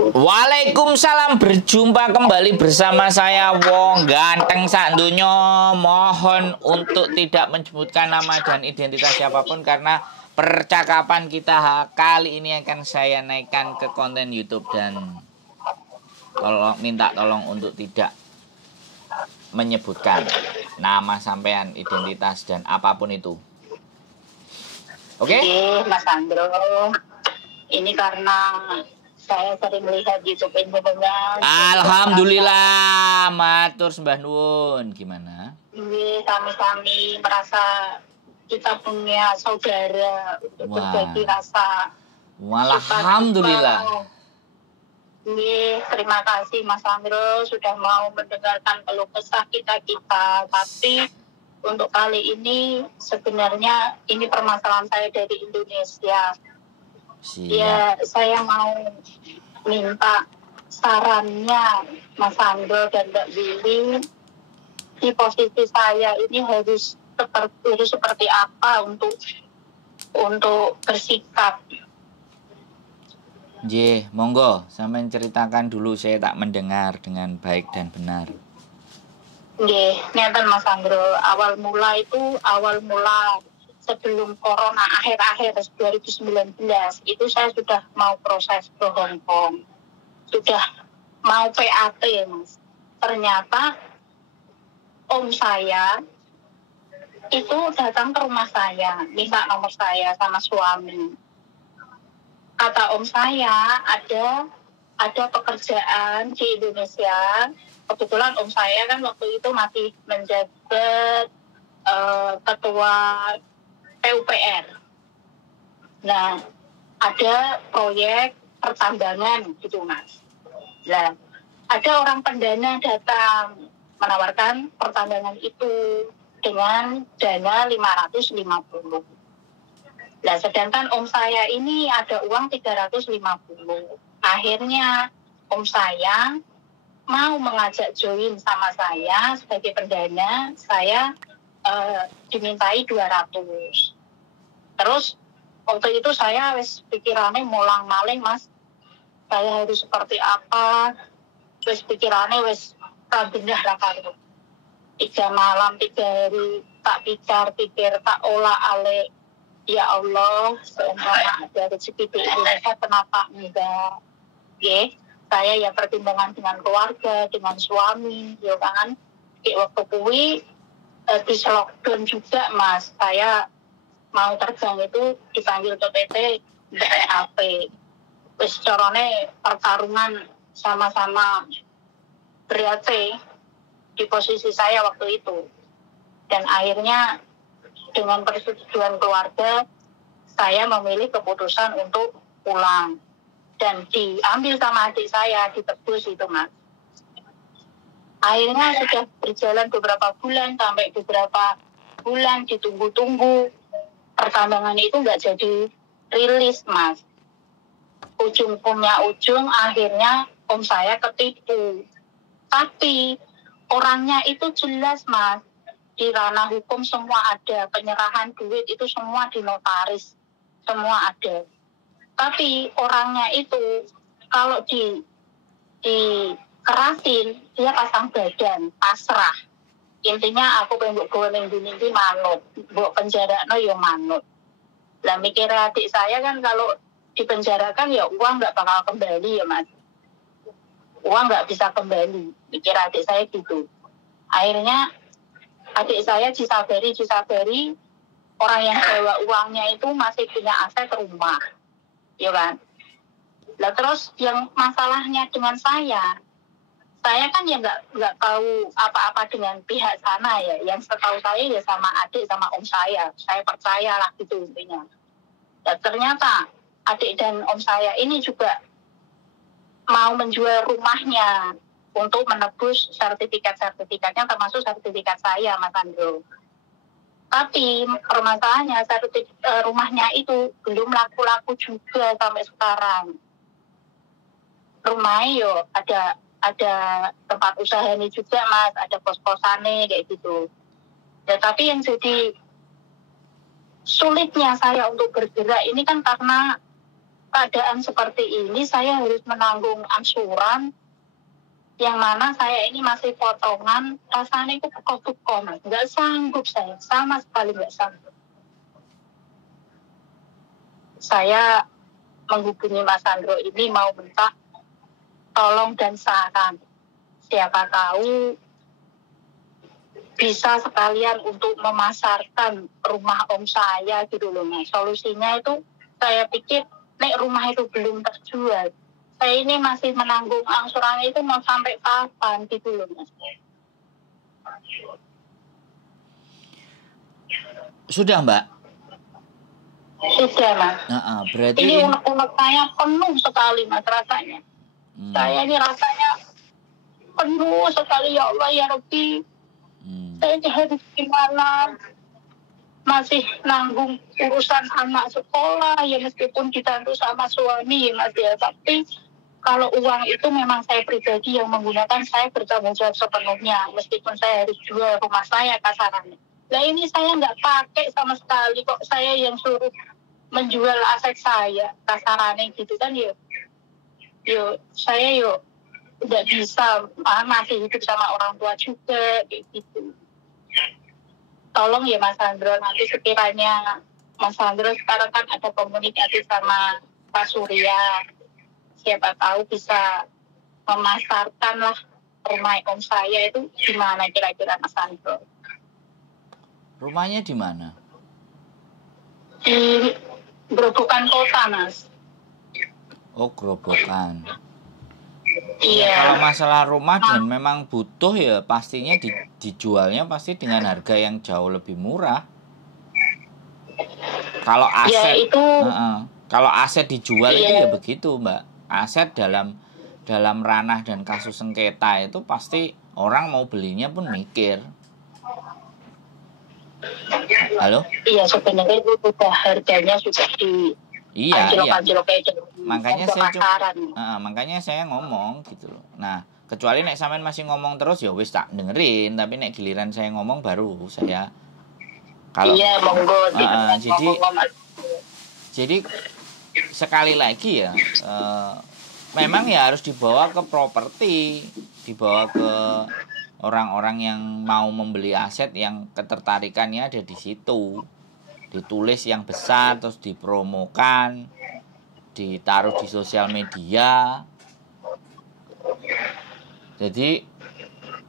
Waalaikumsalam, berjumpa kembali bersama saya Wong Ganteng sak donya. Mohon untuk tidak menyebutkan nama dan identitas siapapun karena percakapan kita kali ini akan saya naikkan ke konten YouTube dan minta tolong untuk tidak menyebutkan nama sampean, identitas dan apapun itu. Oke? Mas Andro, ini karena saya sering melihat YouTube dengan Alhamdulillah, matur sembah nuwun. Gimana? Ini kami merasa kita punya saudara untuk berbagi rasa. Alhamdulillah. Ini terima kasih Mas Andro sudah mau mendengarkan keluh kesah kita. Tapi untuk kali ini sebenarnya ini permasalahan saya dari Indonesia. Siap. Ya, saya mau minta sarannya Mas Andro dan Mbak Willy. Di posisi saya ini harus seperti apa untuk bersikap. Monggo, sampean ceritakan dulu, saya tak mendengar dengan baik dan benar. Ngeten Mas Andro, awal mula sebelum corona akhir-akhir 2019 itu saya sudah mau proses ke Hong Kong, sudah mau PAT Mas. Ternyata om saya itu datang ke rumah saya, minta nomor saya sama suami. Kata om saya ada pekerjaan di Indonesia. Kebetulan om saya kan waktu itu masih menjabat ketua PUPR. Nah, ada proyek pertambangan gitu Mas. Nah, ada orang pendana datang menawarkan pertambangan itu dengan dana 550. Nah, sedangkan om saya ini ada uang 350. Akhirnya om saya mau mengajak join sama saya sebagai pendana, saya dimintai 200. Terus waktu itu saya wis pikirannya mulang maling Mas. Saya harus seperti apa? Wis pikirannya wis rabendah lah karo. 3 malam 3 hari tak pikir tak olah alik. Ya Allah, seumpama ada rezeki di Indonesia kenapa enggak? Saya ya pertimbangan dengan keluarga, dengan suami, ya kan. Waktu kuwi di lockdown juga Mas, saya mau terbang itu dipanggil ke PT BAP. Wis carane pertarungan sama-sama berat di posisi saya waktu itu. Dan akhirnya dengan persetujuan keluarga saya memilih keputusan untuk pulang dan diambil sama adik saya, ditebus itu Mas. Akhirnya sudah berjalan beberapa bulan, sampai beberapa bulan ditunggu-tunggu. Pertambangan itu nggak jadi rilis Mas. Ujung punya ujung, akhirnya om saya ketipu. Tapi orangnya itu jelas Mas. Di ranah hukum semua ada. Penyerahan duit itu semua di notaris. Semua ada. Tapi orangnya itu kalau dikerasin, dia pasang badan, pasrah. Intinya aku pengen bawa minggu-minggu manut, bawa penjara ya manut. Lah mikirnya adik saya kan kalau dipenjarakan ya uang nggak bakal kembali ya Mas. Uang nggak bisa kembali, mikir adik saya gitu. Akhirnya adik saya disabari, orang yang bawa uangnya itu masih punya aset rumah, ya kan. Lah terus yang masalahnya dengan saya kan ya nggak tahu apa-apa dengan pihak sana ya. Yang setahu saya ya sama adik sama om saya percayalah gitu intinya. Dan ternyata adik dan om saya ini juga mau menjual rumahnya untuk menebus sertifikatnya termasuk sertifikat saya Mas Andro. Tapi permasalahannya rumahnya itu belum laku-laku juga sampai sekarang. Rumahnya yo ada tempat usahanya juga Mas, ada kos-kosannya kayak gitu. Ya, tapi yang jadi sulitnya saya untuk bergerak ini kan karena keadaan seperti ini saya harus menanggung angsuran yang mana saya ini masih potongan, rasanya itu pukul-pukul, Mas. Nggak sanggup saya, sama sekali nggak sanggup. Saya menghubungi Mas Sandro ini mau minta tolong dan saran. Siapa tahu bisa sekalian untuk memasarkan rumah om saya gitu loh, Mas. Solusinya itu saya pikir, nek rumah itu belum terjual, saya ini masih menanggung angsuran itu mau sampai kapan gitu loh, Mas. Sudah, Mbak? Sudah, Mas. Berarti ini unek-unek saya penuh sekali, Mas, rasanya. Saya ini rasanya penuh sekali, ya Allah, ya Rabbi. Saya ini harus gimana? Masih nanggung urusan anak sekolah, ya meskipun dibantu sama suami, ya Mas, ya. Tapi kalau uang itu memang saya pribadi yang menggunakan, saya bertanggung jawab sepenuhnya. Meskipun saya harus jual rumah saya kasarannya. Nah ini saya nggak pakai sama sekali, kok saya yang suruh menjual aset saya kasarannya gitu kan, ya. Saya nggak bisa, masih hidup sama orang tua juga kayak gitu. Tolong ya Mas Sandro, nanti sekiranya Mas Sandro sekarang kan ada komunikasi sama Pak Surya, siapa tahu bisa memasarkan lah rumah om saya itu gimana kira-kira Mas Sandro. Rumahnya di mana? Di Grobogan Kota, Mas. Oh, Grobogan. Iya. Kalau masalah rumah dan memang butuh, ya pastinya dijualnya pasti dengan harga yang jauh lebih murah. Kalau aset, ya, itu, kalau aset dijual itu ya begitu, Mbak. Aset dalam ranah dan kasus sengketa itu pasti orang mau belinya pun mikir. Halo? Iya, sebenarnya itu sudah harganya sudah di anjlok-anjlok kayak gitu. Makanya saya ngomong gitu loh. Nah, kecuali nek sampean masih ngomong terus ya wis tak dengerin, tapi nek giliran saya ngomong baru saya kalau monggo jadi sekali lagi ya, memang ya harus dibawa ke properti, dibawa ke orang-orang yang mau membeli aset yang ketertarikannya ada di situ. Ditulis yang besar, terus dipromokan, ditaruh di sosial media. Jadi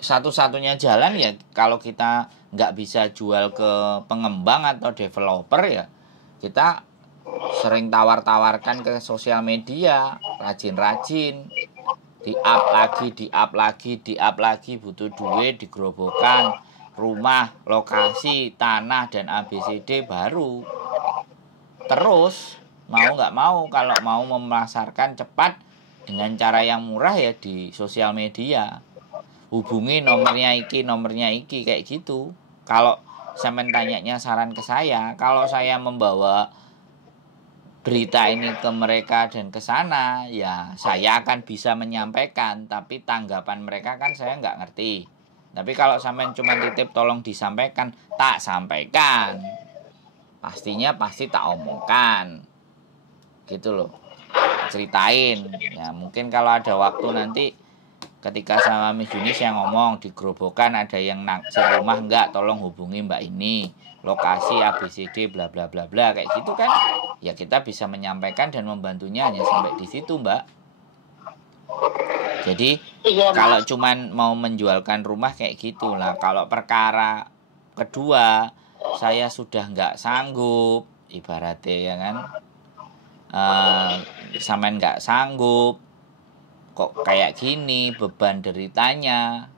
satu-satunya jalan ya kalau kita nggak bisa jual ke pengembang atau developer, ya kita sering tawar-tawarkan ke sosial media, rajin-rajin, di-up lagi, butuh duit, digerobokan rumah, lokasi, tanah, dan ABCD baru. Terus mau nggak mau, kalau mau memasarkan cepat dengan cara yang murah ya di sosial media, hubungi nomornya iki kayak gitu. Kalau sampean tanyanya saran ke saya, kalau saya membawa berita ini ke mereka dan ke sana, ya saya akan bisa menyampaikan, tapi tanggapan mereka kan saya nggak ngerti. Tapi kalau sampean cuma titip tolong disampaikan, tak sampaikan. Pastinya pasti tak omongkan. Gitu loh. Ceritain. Ya mungkin kalau ada waktu nanti ketika sama Miss Juni saya ngomong di Grobogan ada yang naksir rumah enggak, tolong hubungi Mbak ini. Lokasi ABCD bla bla bla bla kayak gitu kan. Ya kita bisa menyampaikan dan membantunya hanya sampai di situ, Mbak. Jadi kalau cuman mau menjualkan rumah kayak gitulah. Kalau perkara kedua saya sudah nggak sanggup, ibaratnya ya kan, sampean nggak sanggup kok kayak gini beban deritanya,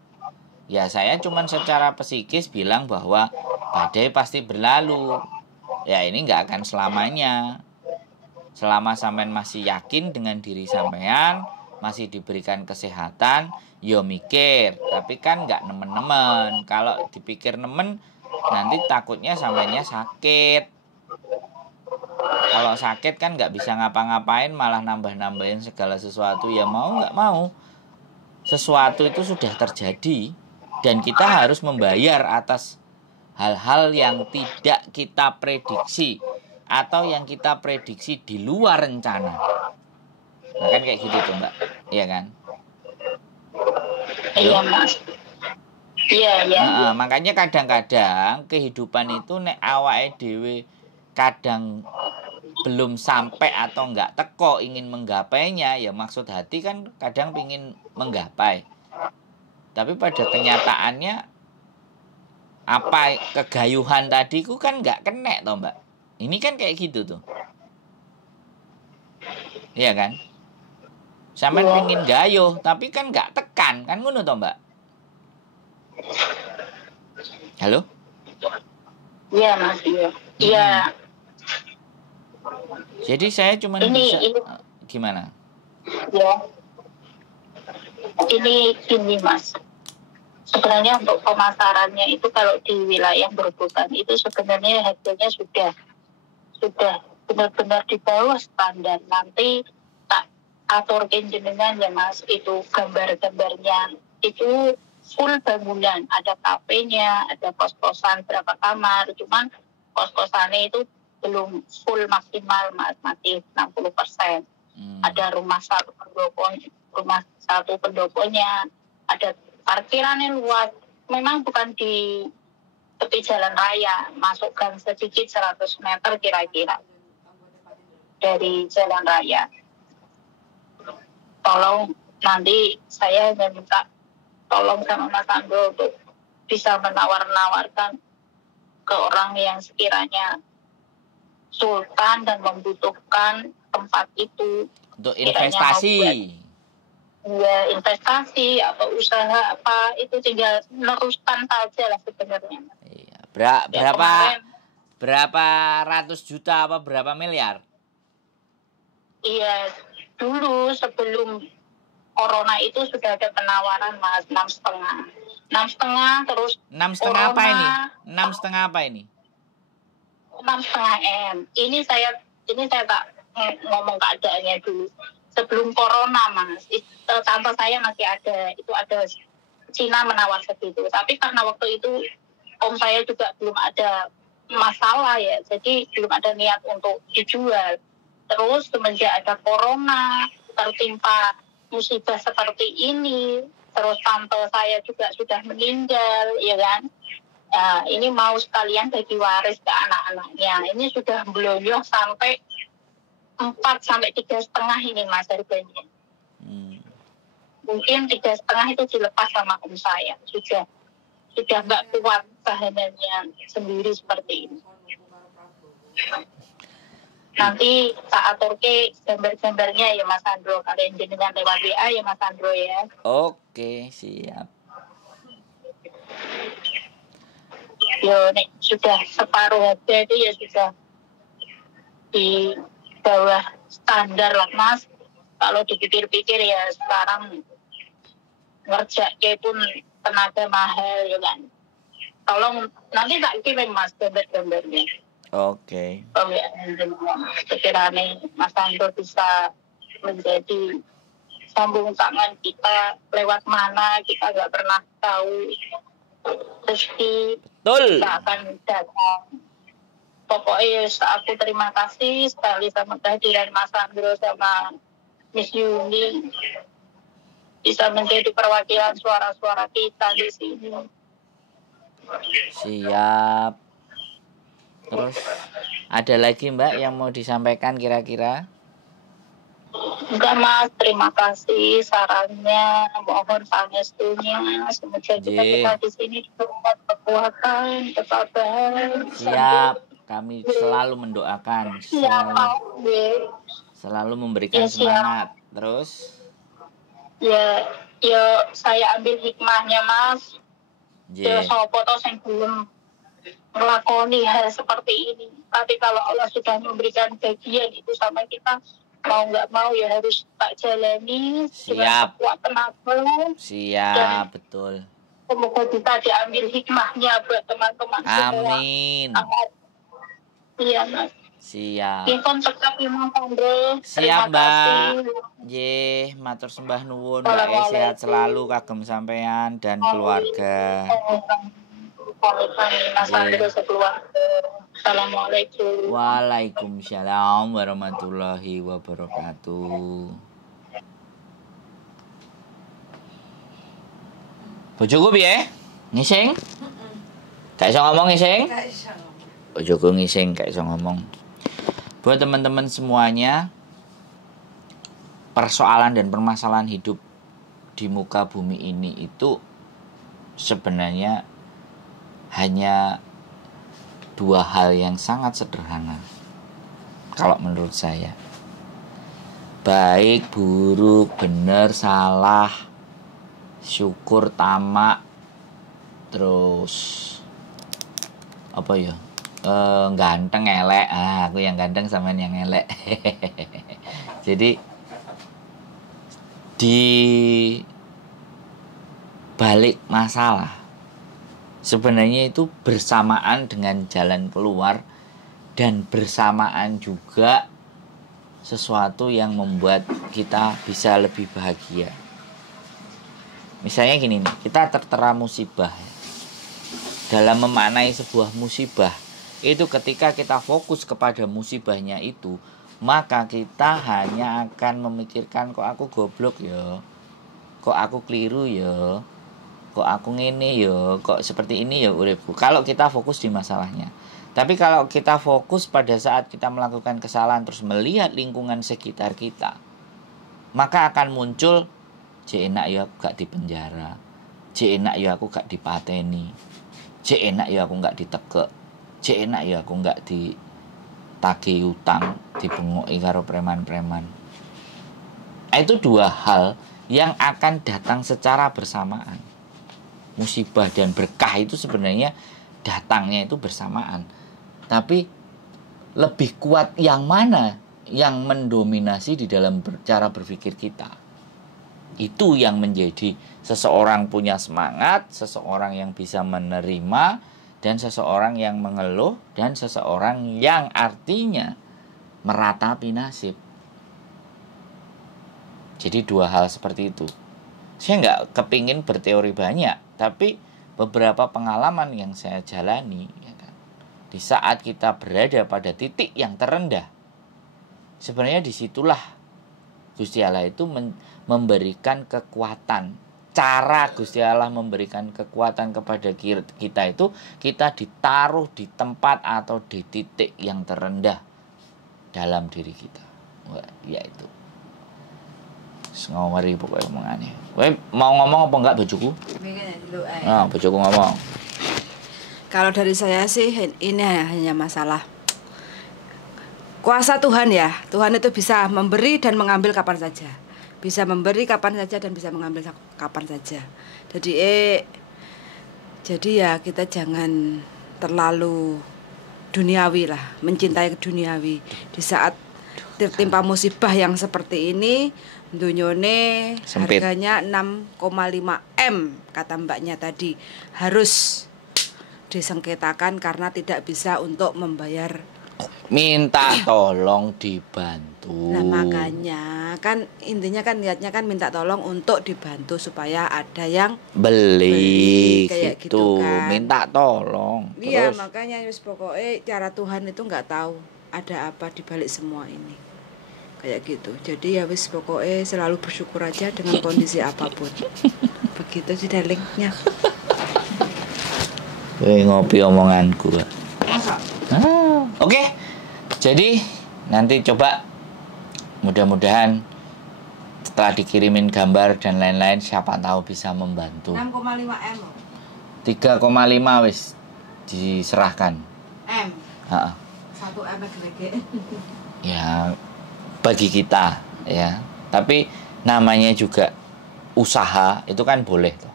ya saya cuman secara psikis bilang bahwa badai pasti berlalu. Ya ini nggak akan selamanya. Selama sampean masih yakin dengan diri sampean, masih diberikan kesehatan, yo mikir, tapi kan nggak nemen-nemen. Kalau dipikir nemen, nanti takutnya sampainya sakit. Kalau sakit kan nggak bisa ngapa-ngapain, malah nambah-nambahin segala sesuatu. Ya mau nggak mau, sesuatu itu sudah terjadi dan kita harus membayar atas hal-hal yang tidak kita prediksi. atau yang kita prediksi di luar rencana. Nah, kan kayak gitu tuh Mbak, iya kan? Iya Mas. Iya. Makanya kadang-kadang kehidupan itu nek awake dhewe kadang belum sampai atau enggak teko ingin menggapainya, ya maksud hati kan kadang pingin menggapai. Tapi pada kenyataannya apa kegayuhan tadi ku kan enggak kena toh Mbak. Ini kan kayak gitu tuh. Iya kan? Sampean pingin gayuh tapi kan enggak tekan, kan ngono toh Mbak. Halo? Iya Mas, iya. Jadi saya cuma bisa gimana? Ya. Ini gini Mas. Sebenarnya untuk pemasarannya itu kalau di wilayah Grobogan itu sebenarnya harganya sudah benar-benar di bawah standar. Nanti tak atur jenengan ya Mas, itu gambar-gambarnya itu full bangunan, ada kafenya, ada kos-kosan berapa kamar, cuman kos-kosannya itu belum full maksimal Mas, masih 60%. Ada rumah satu pendoponya, ada parkirannya luas. Memang bukan di tepi jalan raya, masuk gang sedikit 100 meter kira-kira dari jalan raya. Tolong nanti saya minta tolong sama Mas Andro untuk bisa menawar-nawarkan ke orang yang sekiranya sultan dan membutuhkan tempat itu untuk investasi. Ya, investasi atau usaha apa itu tinggal meneruskan saja lah sebenarnya. Iya. Berapa ratus juta apa berapa miliar? Iya, dulu sebelum corona itu sudah ada penawaran Mas, 6,5. 6,5 terus 6,5 apa ini? 6,5 apa ini? 6,5 M. Ini saya tak ngomong keadaannya dulu. Sebelum corona Mas, tante saya masih ada, itu ada Cina menawar segitu. Tapi karena waktu itu om saya juga belum ada masalah ya, jadi belum ada niat untuk dijual. Terus semenjak ada corona, tertimpa musibah seperti ini, terus tante saya juga sudah meninggal, ya kan? Nah, ini mau sekalian bagi waris ke anak-anaknya. Ini sudah belonyoh sampai 4-3,5 ini Mas harganya. Mungkin 3,5 itu dilepas sama om saya. Sudah nggak kuat tahanannya sendiri seperti ini. Nanti tak aturke gambar-gambarnya ya Mas Andro. Kalian jenengan lewat WA ya Mas Andro ya. Oke, siap. Yo, nek sudah separuh harga itu ya sudah di bawah standar lah Mas. Kalau dipikir-pikir ya sekarang ngerjake pun tenaga mahal ya kan. Tolong nanti tak kirim Mas gambar-gambarnya. Oke. Sekiranya Mas Andro bisa menjadi sambung tangan kita lewat mana kita nggak pernah tahu. Rezeki nggak akan datang. Pokoknya aku terima kasih sekali sama kehadiran Mas Andro sama Miss Yuni bisa menjadi perwakilan suara-suara kita di sini. Siap. Terus ada lagi Mbak yang mau disampaikan kira-kira? Enggak Mas, terima kasih sarannya, mohon pangestunya, semoga kita di sini dapat kekuatan, ketabahan. Siap, kami selalu mendoakan, selalu memberikan semangat. Terus? Ya, saya ambil hikmahnya Mas. Ya, sopo toh yang belum melakoni hal seperti ini. Tapi kalau Allah sudah memberikan bagian itu sama kita, mau nggak mau ya harus tak jalani. Siap. Kuat tenaga. Siap, betul. Semoga kita diambil hikmahnya buat teman-teman semua. Amin. Iya Mas. Siap. Ikon tetap Mas Andro. Siap Mbak. Matur sembah nuwun Mbak, sehat selalu kagem sampean dan keluarga. Mas Andro sekeluarga. Assalamualaikum. Waalaikumsalam warahmatullahi wabarakatuh. Bojoku piye? Ngising? Gak iso ngomong ngising? Bojoku ngising gak iso ngomong. Buat teman-teman semuanya, persoalan dan permasalahan hidup di muka bumi ini itu sebenarnya hanya dua hal yang sangat sederhana kalau menurut saya. Baik, buruk, benar, salah, syukur, tamak, terus apa ya, ganteng, elek. Aku yang ganteng sama yang elek. Jadi di balik masalah sebenarnya itu bersamaan dengan jalan keluar, dan bersamaan juga sesuatu yang membuat kita bisa lebih bahagia. Misalnya gini nih, kita tertera musibah. Dalam memaknai sebuah musibah, itu ketika kita fokus kepada musibahnya itu, maka kita hanya akan memikirkan, kok aku goblok ya, kok aku keliru ya, kok aku ngene ya, kok seperti ini ya uripku. Kalau kita fokus di masalahnya. Tapi kalau kita fokus pada saat kita melakukan kesalahan terus melihat lingkungan sekitar kita, maka akan muncul, jek enak ya aku gak dipenjara, jek enak ya aku gak dipateni, jek enak ya aku gak ditekek, jek enak ya aku gak ditagih utang, dibengoki karo preman-preman. Itu dua hal yang akan datang secara bersamaan. Musibah dan berkah itu sebenarnya datangnya itu bersamaan. Tapi lebih kuat yang mana yang mendominasi di dalam cara berpikir kita. Itu yang menjadi seseorang punya semangat, seseorang yang bisa menerima, dan seseorang yang mengeluh, dan seseorang yang artinya meratapi nasib. Jadi dua hal seperti itu. Saya nggak kepingin berteori banyak, tapi beberapa pengalaman yang saya jalani, ya kan, di saat kita berada pada titik yang terendah, sebenarnya disitulah Gusti Allah itu memberikan kekuatan. Cara Gusti Allah memberikan kekuatan kepada kita itu, kita ditaruh di tempat atau di titik yang terendah dalam diri kita. Wah, yaitu ngomong pokoknya omongannya. Kowe mau ngomong apa enggak bojoku? Nah, bojoku ngomong. Kalau dari saya sih ini hanya masalah kuasa Tuhan ya. Tuhan itu bisa memberi dan mengambil kapan saja. Bisa memberi kapan saja dan bisa mengambil kapan saja. Jadi ya kita jangan terlalu duniawi lah, mencintai duniawi. Di saat tertimpa musibah yang seperti ini, dunyone harganya 6,5 M kata mbaknya tadi, harus disengketakan karena tidak bisa untuk membayar. Minta tolong dibantu. Nah makanya kan intinya kan niatnya kan minta tolong untuk dibantu supaya ada yang beli kayak gitu kan. Minta tolong. Iya Terus makanya pokoknya cara Tuhan itu nggak tahu ada apa di balik semua ini. Kayak gitu. Jadi ya wis pokoknya selalu bersyukur aja dengan kondisi apapun. Begitu sih darlingnya. Ngopi omonganku. Oke. Jadi nanti coba mudah-mudahan setelah dikirimin gambar dan lain-lain, siapa tahu bisa membantu. 6,5 M. 3,5 wis diserahkan. M. Heeh. 1 M gede. Ya bagi kita ya, tapi namanya juga usaha itu kan boleh tuh.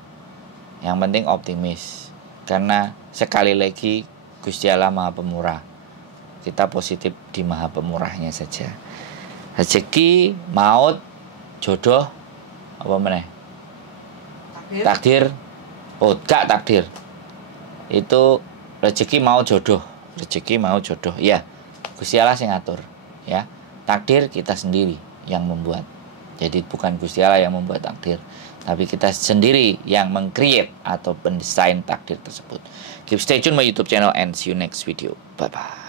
Yang penting optimis, karena sekali lagi Gusti Allah Maha Pemurah. Kita positif di Maha Pemurahnya saja. Rezeki, maut, jodoh, apa meneh? Takdir. Oh, gak takdir. Itu rezeki mau jodoh, rezeki mau jodoh. Ya, Gusti Allah sing ngatur, ya. Takdir kita sendiri yang membuat. Jadi bukan Gusti Allah yang membuat takdir, tapi kita sendiri yang meng-create atau mendesain takdir tersebut. Keep stay tune my YouTube channel and see you next video. Bye bye.